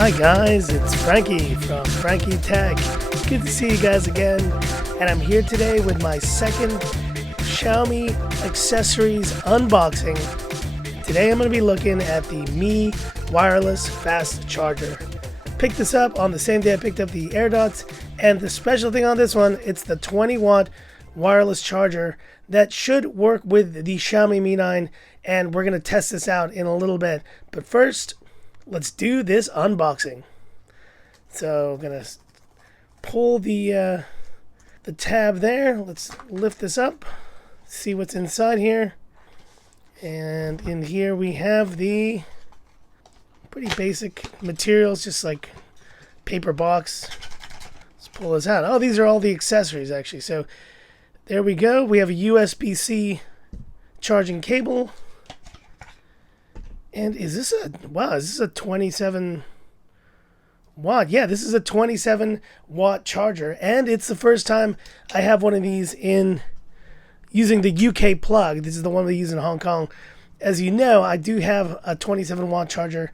Hi guys, it's Frankie from Frankie Tech. Good to see you guys again, and I'm here today with my second Xiaomi accessories unboxing. Today I'm going to be looking at the Mi wireless fast charger. Picked this up on the same day I picked up the AirDots, and the special thing on this one, it's the 20 watt wireless charger that should work with the Xiaomi Mi 9, and we're going to test this out in a little bit. But first, let's do this unboxing. So I'm going to pull the tab there. Let's lift this up, see what's inside here. And in here we have the pretty basic materials, just like paper box. Let's pull this out. Oh, these are all the accessories actually. So there we go. We have a USB-C charging cable. And is this a 27 watt? Yeah, this is a 27 watt charger. And it's the first time I have one of these in using the UK plug. This is the one we use in Hong Kong. As you know, I do have a 27 watt charger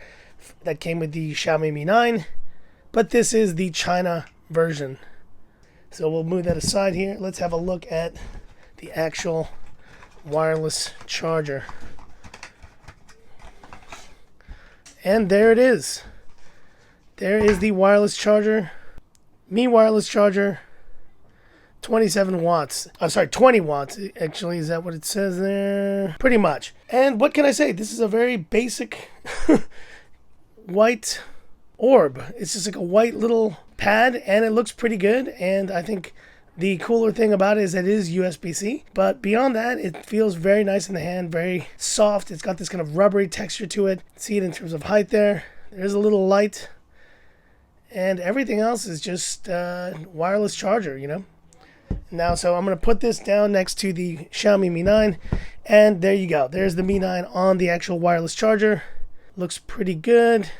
that came with the Xiaomi Mi 9, but this is the China version. So we'll move that aside here. Let's have a look at the actual wireless charger. And there it is. There is the wireless charger. Mi wireless charger. 27 watts. I'm sorry, 20 watts. Actually, is that what it says there? Pretty much. And what can I say? This is a very basic white orb. It's just like a white little pad, and it looks pretty good. And I think the cooler thing about it is that it is USB-C. But beyond that, it feels very nice in the hand, very soft. It's got this kind of rubbery texture to it. See it in terms of height there. There's a little light. And everything else is just wireless charger, you know. Now, so I'm going to put this down next to the Xiaomi Mi 9. And there you go. There's the Mi 9 on the actual wireless charger. Looks pretty good.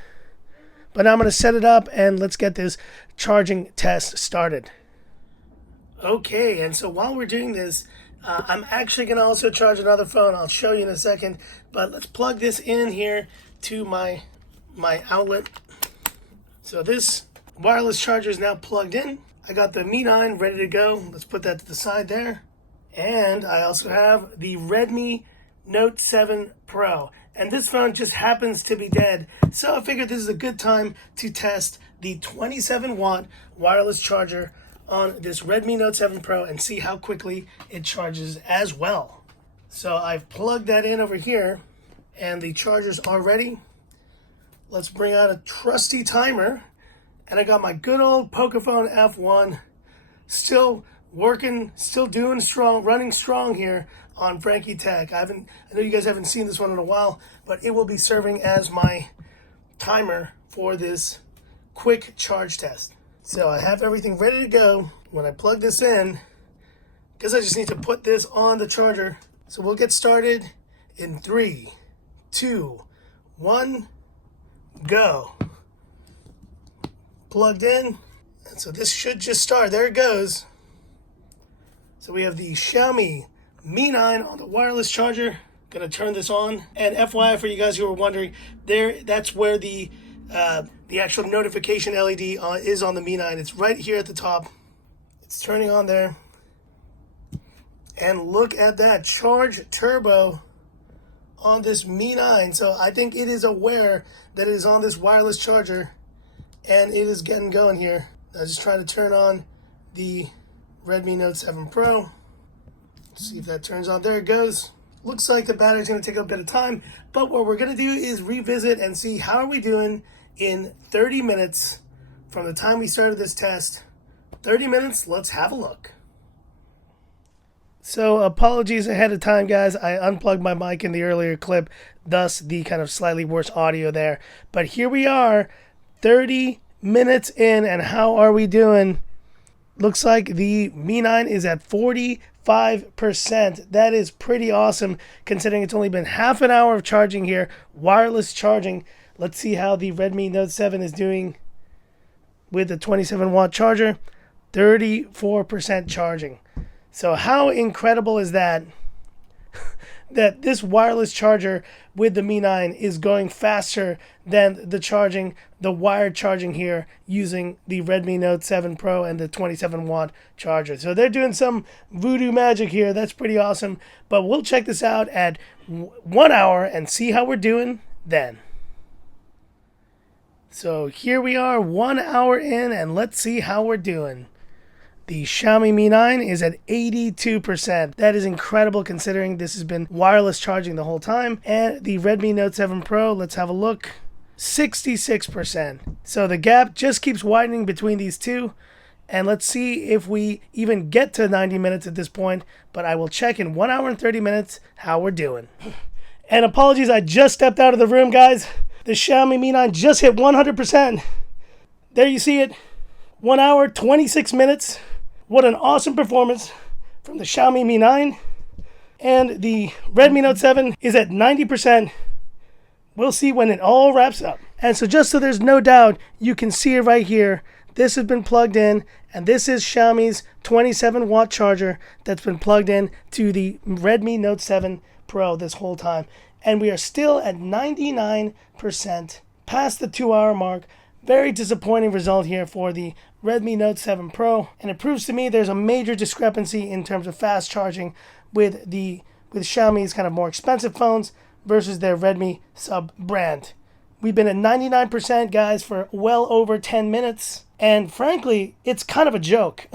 But now I'm going to set it up and let's get this charging test started. Okay, and so while we're doing this, I'm actually going to also charge another phone. I'll show you in a second. But let's plug this in here to my outlet. So this wireless charger is now plugged in. I got the Mi 9 ready to go. Let's put that to the side there. And I also have the Redmi Note 7 Pro. And this phone just happens to be dead. So I figured this is a good time to test the 27 watt wireless charger on this Redmi Note 7 Pro and see how quickly it charges as well. So I've plugged that in over here and the chargers are ready. Let's bring out a trusty timer. And I got my good old Pocophone F1 still working, still doing strong, running strong here on Frankie Tech. I know you guys haven't seen this one in a while, but it will be serving as my timer for this quick charge test. So I have everything ready to go when I plug this in, because I just need to put this on the charger. So we'll get started in 3, 2, 1, go. Plugged in, and so this should just start. There it goes. So we have the Xiaomi Mi 9 on the wireless charger. Gonna turn this on, and FYI for you guys who are wondering, that's where the actual notification LED is on the Mi 9. It's right here at the top. It's turning on there, and look at that charge turbo on this Mi 9. So I think it is aware that it is on this wireless charger. And it is getting going here. I was just trying to turn on the Redmi Note 7 Pro. Let's see if that turns on. There it goes. Looks like the battery's going to take a bit of time. But what we're going to do is revisit and see how are we doing in 30 minutes from the time we started this test. 30 minutes, let's have a look. So apologies ahead of time, guys. I unplugged my mic in the earlier clip, thus the kind of slightly worse audio there. But here we are. 30 minutes in, and how are we doing? Looks like the Mi 9 is at 45%. That is pretty awesome considering it's only been half an hour of charging here, wireless charging. Let's see how the Redmi Note 7 is doing with the 27 watt charger. 34% charging. So how incredible is that? that this wireless charger with the Mi 9 is going faster than the wired charging here using the Redmi Note 7 Pro and the 27 watt charger. So they're doing some voodoo magic here. That's pretty awesome. But we'll check this out at 1 hour and see how we're doing then. So here we are 1 hour in, and let's see how we're doing. The Xiaomi Mi 9 is at 82%. That is incredible considering this has been wireless charging the whole time. And the Redmi Note 7 Pro, let's have a look, 66%. So the gap just keeps widening between these two. And let's see if we even get to 90 minutes at this point. But I will check in 1 hour and 30 minutes how we're doing. And apologies, I just stepped out of the room, guys. The Xiaomi Mi 9 just hit 100%. There you see it. 1 hour, 26 minutes. What an awesome performance from the Xiaomi Mi 9. And the Redmi Note 7 is at 90%. We'll see when it all wraps up. And so just so there's no doubt, you can see it right here. This has been plugged in, and this is Xiaomi's 27 watt charger that's been plugged in to the Redmi Note 7 Pro this whole time. And we are still at 99% past the 2 hour mark. Very disappointing result here for the Redmi Note 7 Pro, and it proves to me there's a major discrepancy in terms of fast charging with Xiaomi's kind of more expensive phones versus their Redmi sub brand. We've been at 99%, guys, for well over 10 minutes, and frankly, it's kind of a joke.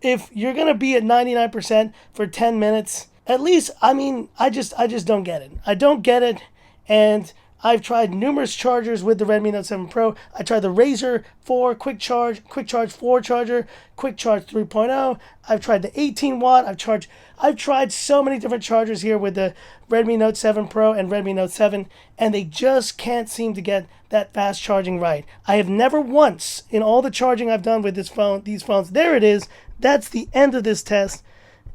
If you're gonna be at 99% for 10 minutes, at least, I just don't get it. I don't get it, and I've tried numerous chargers with the Redmi Note 7 Pro. I tried the Razer 4 Quick Charge 4 charger, Quick Charge 3.0. I've tried the 18 watt. I've tried so many different chargers here with the Redmi Note 7 Pro and Redmi Note 7, and they just can't seem to get that fast charging right. I have never once, in all the charging I've done with these phones, there it is. That's the end of this test.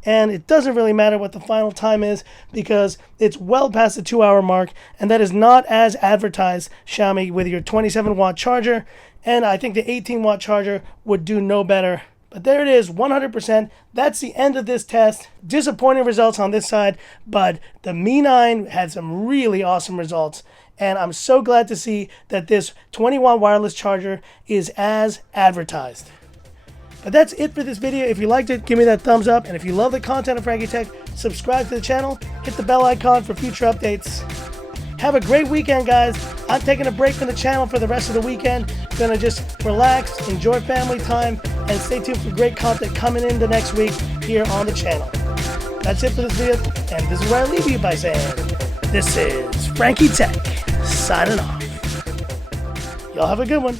And it doesn't really matter what the final time is because it's well past the 2 hour mark, and that is not as advertised, Xiaomi, with your 27 watt charger. And I think the 18 watt charger would do no better. But there it is, 100%. That's the end of this test. Disappointing results on this side, but the Mi 9 had some really awesome results. And I'm so glad to see that this 20 watt wireless charger is as advertised. But that's it for this video. If you liked it, give me that thumbs up. And if you love the content of Frankie Tech, subscribe to the channel, hit the bell icon for future updates. Have a great weekend, guys. I'm taking a break from the channel for the rest of the weekend. Gonna just relax, enjoy family time, and stay tuned for great content coming in the next week here on the channel. That's it for this video, and this is where I leave you by saying, this is Frankie Tech, signing off. Y'all have a good one.